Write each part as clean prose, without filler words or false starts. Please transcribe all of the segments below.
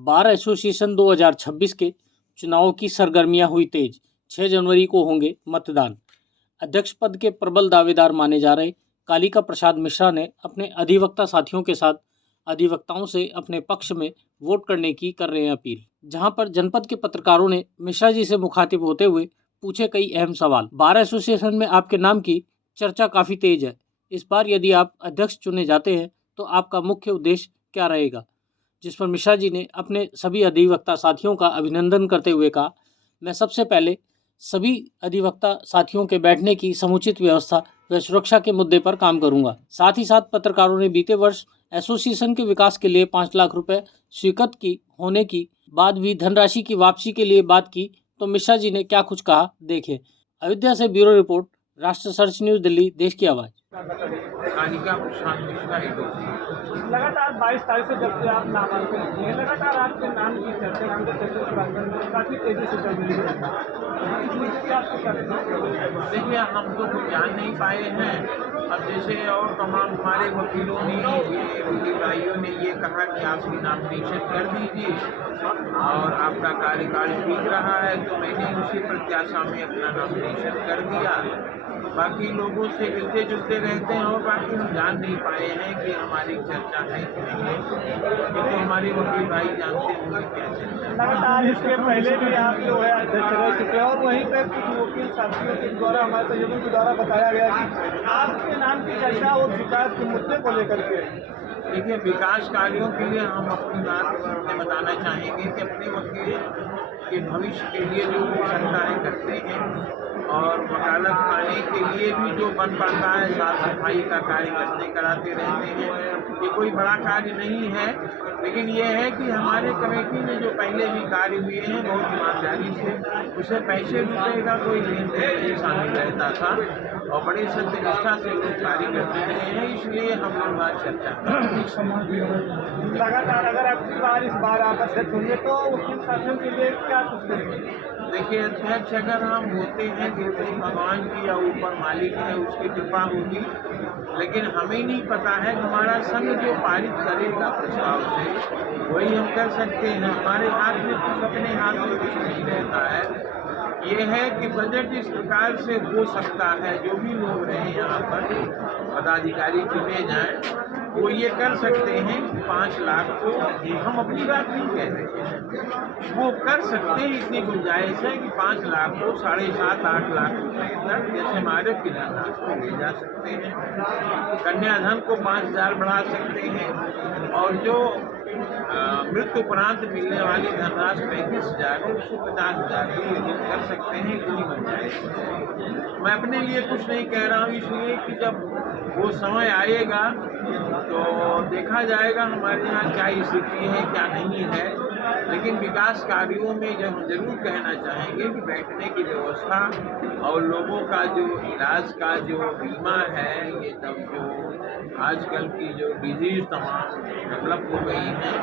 Bar association 2026 के चुनावों की सरगर्मियां हुई तेज। 6 जनवरी को होंगे मतदान। अध्यक्ष पद के प्रबल दावेदार माने जा रहे कालिका प्रसाद मिश्रा ने अपने अधिवक्ता साथियों के साथ अधिवक्ताओं से अपने पक्ष में वोट करने की कर रहे हैं अपील। जहां पर जनपद के पत्रकारों ने मिश्रा जी से मुखातिब होते हुए पूछे कई अहम सवाल। बार एसोसिएशन में आपके नाम की चर्चा काफी तेज है। इस बार यदि आप अध्यक्ष चुने जाते हैं तो आपका मुख्य उद्देश्य क्या रहेगा? जिस पर मिश्रा जी ने अपने सभी अधिवक्ता साथियों का अभिनंदन करते हुए कहा, मैं सबसे पहले सभी अधिवक्ता साथियों के बैठने की समुचित व्यवस्था व सुरक्षा के मुद्दे पर काम करूंगा। साथ ही साथ पत्रकारों ने बीते वर्ष एसोसिएशन के विकास के लिए 5 लाख रुपए स्वीकृत की होने की बाद भी धनराशि की वापसी के लिए बात की, तो मिश्रा जी ने क्या कुछ कहा, देखें। अयोध्या से ब्यूरो रिपोर्ट, राष्ट्र सर्च न्यूज दिल्ली, देश की आवाज़। कालिका प्रसाद मिश्रा लगातार 22 तारीख से जब से आप नामांकन किए हैं, लगातार आपके नाम की चर्चा काफी तेजी से चल रही है। देखिए, हम तो कुछ जान नहीं पाए हैं। अब जैसे और तमाम हमारे वकीलों ने, ये वकील भाइयों ने ये कहा कि आपकी नामिनेशन कर दीजिए और आपका कार्यकाल ठीक रहा है, तो मैंने उसी प्रत्याशा में अपना नामिनेशन कर दिया। बाकी लोगों से मिलते जुलते रहते हैं और बाकी हम जान नहीं पाए हैं कि हमारी चर्चा है कि नहीं है, क्योंकि हमारे वकील भाई जानते होंगे क्या चर्चा है। लगातार इसके पहले भी आप जो है अध्यक्ष रह चुके हैं और वहीं पर कुछ वकील साथियों के द्वारा, हमारे सहयोगियों के द्वारा बताया गया कि आपके नाम की चर्चा और विकास के मुद्दे को लेकर के। देखिए, विकास कार्यों के लिए हम अपनी बात बताना चाहेंगे कि अपने वकील के भविष्य के लिए जो हो सकता है करते हैं और वकालत खाने के लिए भी जो बन पाता है, साफ सफाई का कार्य कराते रहते हैं। ये कोई बड़ा कार्य नहीं है, लेकिन ये है कि हमारे कमेटी में जो पहले भी कार्य हुए हैं बहुत ईमानदारी से, उसे पैसे रुपये का कोई लेन देन नहीं शामिल रहता था और बड़ी सत्यनिष्ठा से लोग कार्य करते रहे हैं, इसलिए हम लोग आज चर्चा लगातार अगर आप इस बार आप अध्यक्ष होंगे तो वकील साथियों के लिए क्या कुछ करेंगे? देखिए, अध्यक्ष अगर हम होते हैं तो भगवान की या ऊपर मालिक है उसकी कृपा होगी, लेकिन हमें नहीं पता है। हमारा संघ जो पारित करेगा प्रस्ताव से वही हम कर सकते हैं। हमारे हाथ में कुछ, अपने हाथ में कुछ नहीं रहता है। ये है कि बजट इस प्रकार से हो सकता है, जो भी लोग रहे यहाँ पर पदाधिकारी चुने जाएं वो ये कर सकते हैं कि 5 लाख को हम अपनी बात नहीं कह रहे हैं, वो कर सकते हैं। इतनी गुंजाइश है कि 5 लाख को 7.5-8 लाख रुपए तक, जैसे हमारे किराना को ले जा सकते हैं। कन्याधन को 5,000 बढ़ा सकते हैं और जो मृत्यु उपरांत मिलने वाली धनराशि 35,000 है उसको 50,000 भी कर सकते हैं। इतनी गुंजाइश है। मैं अपने लिए कुछ नहीं कह रहा हूँ, इसलिए कि जब वो समय आएगा तो देखा जाएगा हमारे यहाँ क्या स्थिति है क्या नहीं है। लेकिन विकास कार्यों में जब हम जरूर कहना चाहेंगे कि बैठने की व्यवस्था और लोगों का जो इलाज का जो बीमा है, ये सब जो आजकल की जो डिजीज तमाम डेवलप हो गई हैं,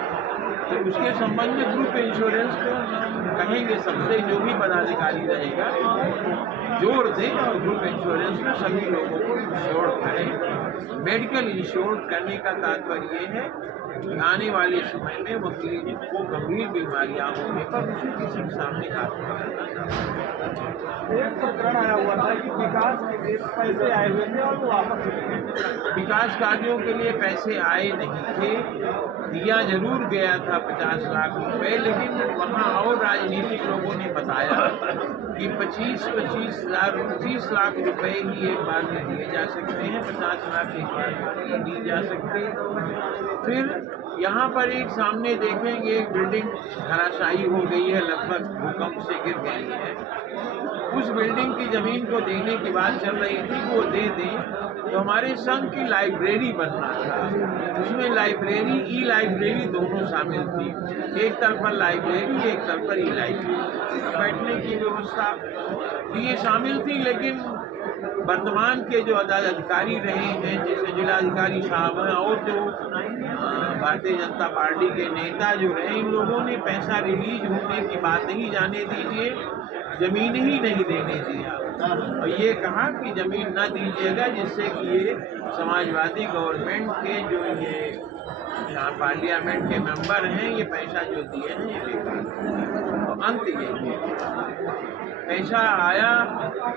तो उसके संबंध में ग्रुप इंश्योरेंस को हम कहेंगे सबसे, जो भी पदाधिकारी रहेगा जोड़ दें और ग्रुप इंश्योरेंस में सभी लोगों को इंश्योर करें। मेडिकल इंश्योर करने का तात्पर्य ये है कि आने वाले समय में वकील को गंभीर बीमारियां होने पर उसे किसी के सामने हाथ एक प्रकरण आया हुआ था कि विकास के लिए पैसे आए हुए थे और वो वापस विकास कार्यों के लिए पैसे आए नहीं थे। दिया जरूर गया था 50 लाख रुपए, लेकिन वहाँ और राजनीतिक लोगों ने बताया कि 25 लाख रुपए ही एक बार में दिए जा सकते हैं, 50 लाख एक बार में नहीं दिए जा सकते। फिर यहाँ पर एक सामने देखेंगे एक बिल्डिंग धराशायी हो गई है, लगभग भूकंप से गिर गई है। उस बिल्डिंग की जमीन को देने की बात चल रही थी, वो दे दें। तो हमारे संघ की लाइब्रेरी बनना था, उसमें लाइब्रेरी ई लाइब्रेरी दोनों शामिल थी। एक तरफ पर लाइब्रेरी, एक तरफ पर ई लाइब्रेरी, बैठने की व्यवस्था ये शामिल थी। लेकिन वर्तमान के जो अधिकारी रहे हैं, जैसे जिलाधिकारी साहब हैं और जो भारतीय जनता पार्टी के नेता जो रहे, इन लोगों ने पैसा रिलीज होने की बात ही जाने दीजिए, जमीन ही नहीं देने दिया और ये कहा कि जमीन न दीजिएगा, जिससे कि ये समाजवादी गवर्नमेंट के जो ये यहाँ पार्लियामेंट के मेंबर हैं, ये पैसा जो दिए हैं ये बेकार। तो अंत ये पैसा आया,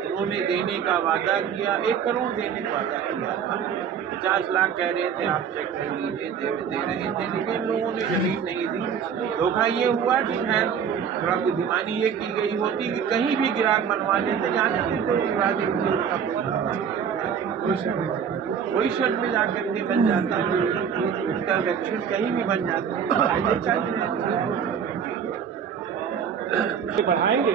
उन्होंने देने का वादा किया, 1 करोड़ देने का वादा किया था, 50 लाख कह रहे थे आप चेक कर लीजिए, दे रहे थे, लेकिन लोगों ने जमीन नहीं दी। धोखा ये हुआ कि खैर थोड़ा बुद्धिमानी ये की गई होती कि कहीं भी गिराक बनवा लेते, जाने देते कोई शर्त में जाकर के बन जाता है, उत्तर दक्षिण कहीं भी बन जाते हैं। बढ़ाएंगे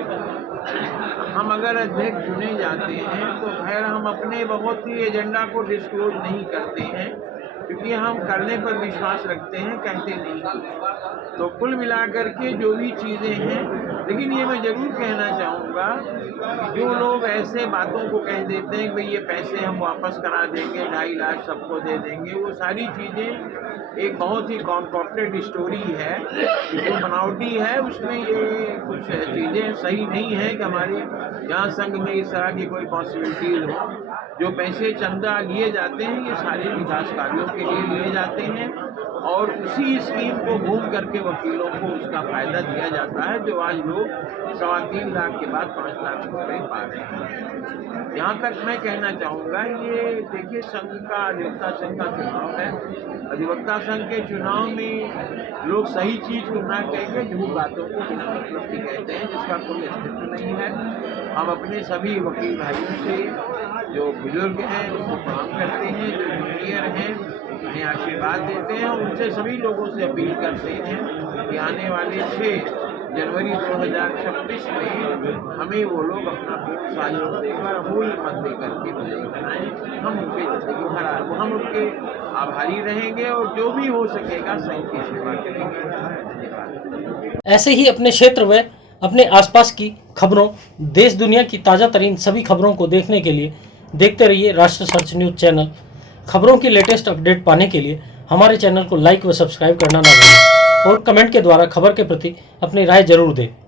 हम अगर अध्यक्ष चुने जाते हैं तो खैर हम अपने बहुत ही एजेंडा को डिस्क्लोज नहीं करते हैं, क्योंकि हम करने पर विश्वास रखते हैं, कहते नहीं। तो कुल मिलाकर के जो भी चीज़ें हैं, लेकिन ये मैं ज़रूर कहना चाहूँगा कि जो लोग ऐसे बातों को कह देते हैं कि भाई ये पैसे हम वापस करा देंगे, 2.5 लाख सबको दे देंगे, वो सारी चीज़ें एक बहुत ही कॉन्कॉप्टेड स्टोरी है, जो बनावटी है। उसमें ये कुछ चीज़ें सही नहीं है कि हमारे यहाँ संघ में इस तरह की कोई पॉसिबिलिटीज हो। जो पैसे चंदा लिए जाते हैं ये सारे विकास कार्यों के लिए लिए जाते हैं और उसी स्कीम को घूम करके वकीलों को उसका फायदा दिया जाता है, जो आज लोग 3.25 लाख के बाद 5 लाख रुपये पा रहे हैं। यहाँ तक मैं कहना चाहूँगा, ये देखिए संघ का अधिवक्ता संघ का चुनाव है, अधिवक्ता संघ के चुनाव में लोग सही चीज़ को ना कहकर झूठ बातों को बिना मतलब की कहते हैं, जिसका कोई अस्तित्व नहीं है। हम अपने सभी वकील भाइयों से जो बुजुर्ग हैं उसको प्रणाम करते हैं, जो जूनियर हैं उन्हें आशीर्वाद देते हैं और उनसे सभी लोगों से अपील करते हैं कि आने वाले 6 जनवरी 2026 में हमें वो लोग अपना पूर्ण सहयोग देकर अमूल्य मत देकर के विजयी बनाएं। हम उनके आभारी रहेंगे और जो भी हो सकेगा संघ की सेवा करेंगे। ऐसे ही अपने क्षेत्र व अपने आसपास की खबरों, देश दुनिया की ताज़ा तरीन सभी खबरों को देखने के लिए देखते रहिए राष्ट्र सर्च न्यूज़ चैनल। खबरों की लेटेस्ट अपडेट पाने के लिए हमारे चैनल को लाइक व सब्सक्राइब करना ना भूलें और कमेंट के द्वारा खबर के प्रति अपनी राय जरूर दें।